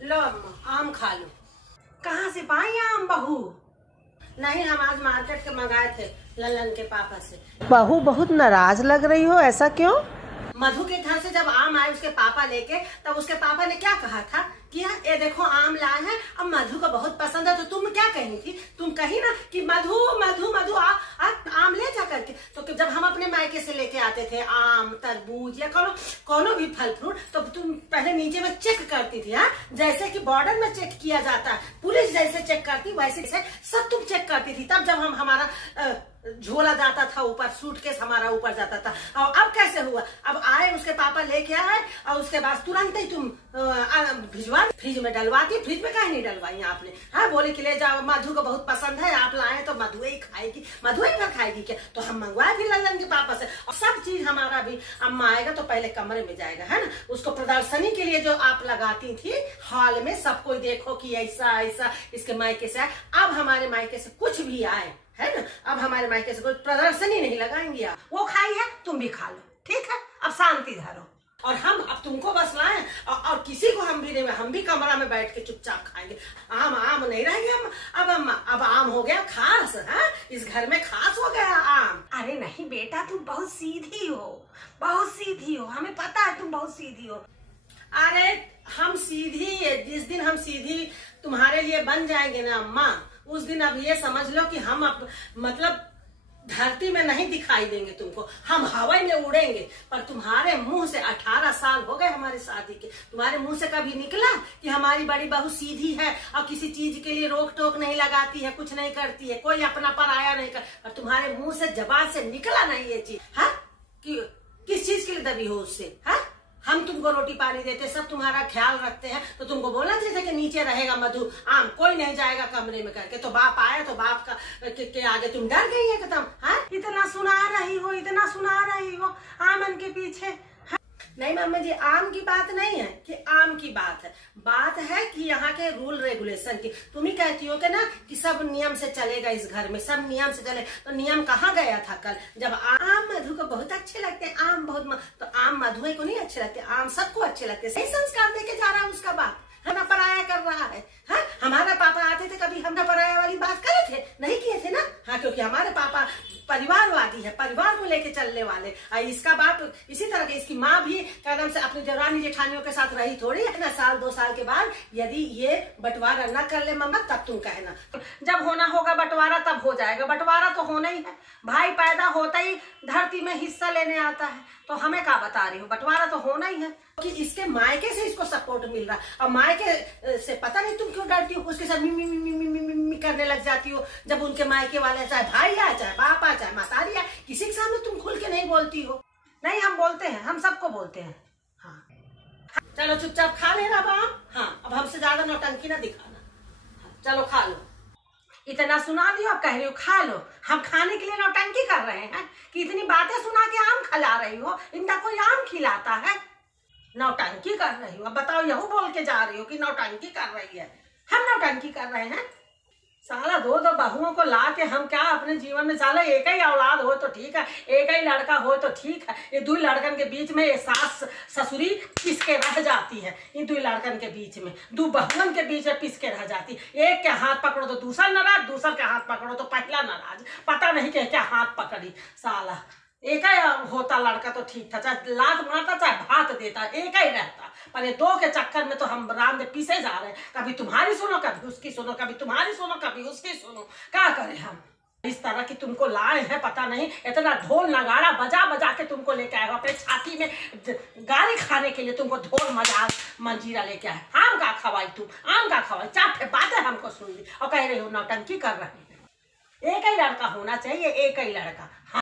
लो अम्मा आम खा लो। कहाँ से पाई आम बहू? नहीं, हम आज मार्केट के मंगाए थे ललन के पापा से। बहू बहुत नाराज लग रही हो, ऐसा क्यों? मधु के घर से जब आम आए उसके पापा लेके, तब उसके पापा ने क्या कहा था कि ये देखो आम लाए हैं, अब मधु को बहुत पसंद है। तो तुम क्या कही थी? तुम कही ना कि मधु मधु मधु आम ले जा करके। तो जब हम अपने मायके से लेके आते थे आम, तरबूज या कोनो भी फल फ्रूट, तो तुम पहले नीचे में चेक करती थी। हाँ, जैसे कि बॉर्डर में चेक किया जाता है, पुलिस जैसे चेक करती वैसे सब तुम चेक करती थी। तब जब हम हमारा झोला जाता था ऊपर, सूटकेस हमारा ऊपर जाता था। और अब कैसे हुआ? अब आए उसके पापा लेके आए और उसके बाद तुरंत ही तुम भिजवा फ्रिज में डलवाती। फ्रिज में काहे नहीं डलवाई आपने? हाँ, बोले कि ले जाओ, मधु को बहुत पसंद है, आप लाए तो मधु ही खाएगी। मधु ही भर खाएगी क्या? तो हम मंगवाए भी ललन के पापा से। और सब चीज हमारा भी अम्मा आएगा तो पहले कमरे में जाएगा, है ना। उसको प्रदर्शनी के लिए जो आप लगाती थी हॉल में, सब कोई देखो कि ऐसा ऐसा इसके मायके से आए। अब हमारे मायके से कुछ भी आए, है ना, अब हमारे मायके से कोई प्रदर्शनी नहीं लगाएंगे। आप वो खाई है, तुम भी खा लो, ठीक है। अब शांति धरो। और हम अब तुमको बस लाए और किसी को हम भी नहीं, हम भी कमरा में बैठ के चुपचाप खाएंगे। आम नहीं रहेंगे हम। अब आम हो गया खास। है, इस घर में खास हो गया आम। अरे नहीं बेटा, तुम बहुत सीधी हो, बहुत सीधी हो, हमें पता है तुम बहुत सीधी हो। अरे हम सीधी, जिस दिन हम सीधी तुम्हारे लिए बन जाएंगे ना अम्मा, उस दिन अब ये समझ लो कि हम अब मतलब धरती में नहीं दिखाई देंगे तुमको, हम हवा में उड़ेंगे। पर तुम्हारे मुंह से 18 साल हो गए हमारी शादी के, तुम्हारे मुंह से कभी निकला कि हमारी बड़ी बहू सीधी है और किसी चीज के लिए रोक टोक नहीं लगाती है, कुछ नहीं करती है, कोई अपना पराया नहीं कर। और तुम्हारे मुंह से जबान से निकला नहीं ये चीज। है कि किस चीज के लिए दबी हो उससे? है, हम तुमको रोटी पानी देते, सब तुम्हारा ख्याल रखते हैं, तो तुमको बोलना चाहिए कि नीचे रहेगा मधु, आम कोई नहीं जाएगा कमरे में करके। तो बाप आया तो बाप का के आगे तुम डर गई है एकदम। हाँ, इतना सुना रही हो, इतना सुना रही हो आमन के पीछे। नहीं मम्मी जी, आम की बात नहीं है कि आम की बात है, बात है कि यहाँ के रूल रेगुलेशन की। तुम ही कहती हो कि ना कि सब नियम से चलेगा इस घर में, सब नियम से चले। तो नियम कहाँ गया था कल, जब आम मधु को बहुत अच्छे लगते हैं, आम बहुत तो आम मधु को नहीं अच्छे लगते, आम सबको अच्छे लगते हैं। सही संस्कार देके जा रहा है उसका बाप, हमारा पराया कर रहा है। हाँ, हमारा पापा आते थे, कभी हमने पराया वाली बात करे थे? नहीं किए थे ना। हाँ, क्योंकि हमारे पापा परिवारवादी है, परिवार को लेके चलने वाले। इसका बाप इसी तरह के, इसकी माँ भी कदम से अपनी देवरानी जेठानियों के साथ रही थोड़ी है ना। साल 2 साल के बाद यदि ये बंटवारा न कर ले मम्मा, तब तुम कहना। जब होना होगा बंटवारा तब हो जाएगा, बंटवारा तो होना ही है। भाई पैदा होता ही धरती में हिस्सा लेने आता है, तो हमें क्या बता रही हो, बंटवारा तो होना ही है। कि इसके मायके से इसको सपोर्ट मिल रहा है, और मायके से पता नहीं तुम क्यों डरती हो, उसके साथ मी करने लग जाती हो। जब उनके मायके वाले, चाहे भाई आए, चाहे बाप आए, चाहे मातारी आए, किसी के सामने तुम खुल के नहीं बोलती हो। नहीं, हम बोलते हैं, हम सबको बोलते हैं। हाँ, चलो चुपचाप खा लेना बाप। हाँ, अब हमसे ज्यादा नौटंकी ना दिखाना। हाँ, चलो खा लो। इतना सुना दियो, अब कह रही हो खा लो। हम खाने के लिए नौटंकी कर रहे हैं कि इतनी बातें सुना के आम खिला रही हो? इनका कोई आम खिलाता है? नौटंकी कर रही हो। अब बताओ, यहू बोल के जा रही हो कि नौटंकी कर रही है? हम नौटंकी कर रहे हैं? साला 2 बहुओं को ला के हम क्या अपने जीवन में, साला एक ही औलाद हो तो ठीक है, एक ही लड़का हो तो ठीक है। ये 2 लड़कन के बीच में ये सास ससुरी पिस के रह जाती है। इन 2 लड़कन के बीच में, 2 बहुओं के बीच में पिस के रह जाती। एक के हाथ पकड़ो तो दूसरा नाराज, दूसर के हाथ पकड़ो तो पहला नाराज। पता नहीं क्या हाथ पकड़ी। साला एक ही होता लड़का तो ठीक था, चाहे लात मारता चाहे भात देता, एक ही रहता। पर ये 2 के चक्कर में तो हम राम पीसे जा रहे हैं। कभी तुम्हारी सुनो, कभी उसकी सुनो, कभी तुम्हारी सुनो, कभी उसकी सुनो। क्या करें हम? इस तरह की तुमको लाए हैं, पता नहीं इतना ढोल नगाड़ा बजा बजा के तुमको लेके आए हो, अपने छाती में गाली खाने के लिए तुमको ढोल मजा मंजीरा लेके आए। आम का खवाई तुम, आम का खवाई, 4 बातें हमको सुन ली और कह रही हो नौटंकी कर रही है। एक ही लड़का होना चाहिए, एक ही लड़का।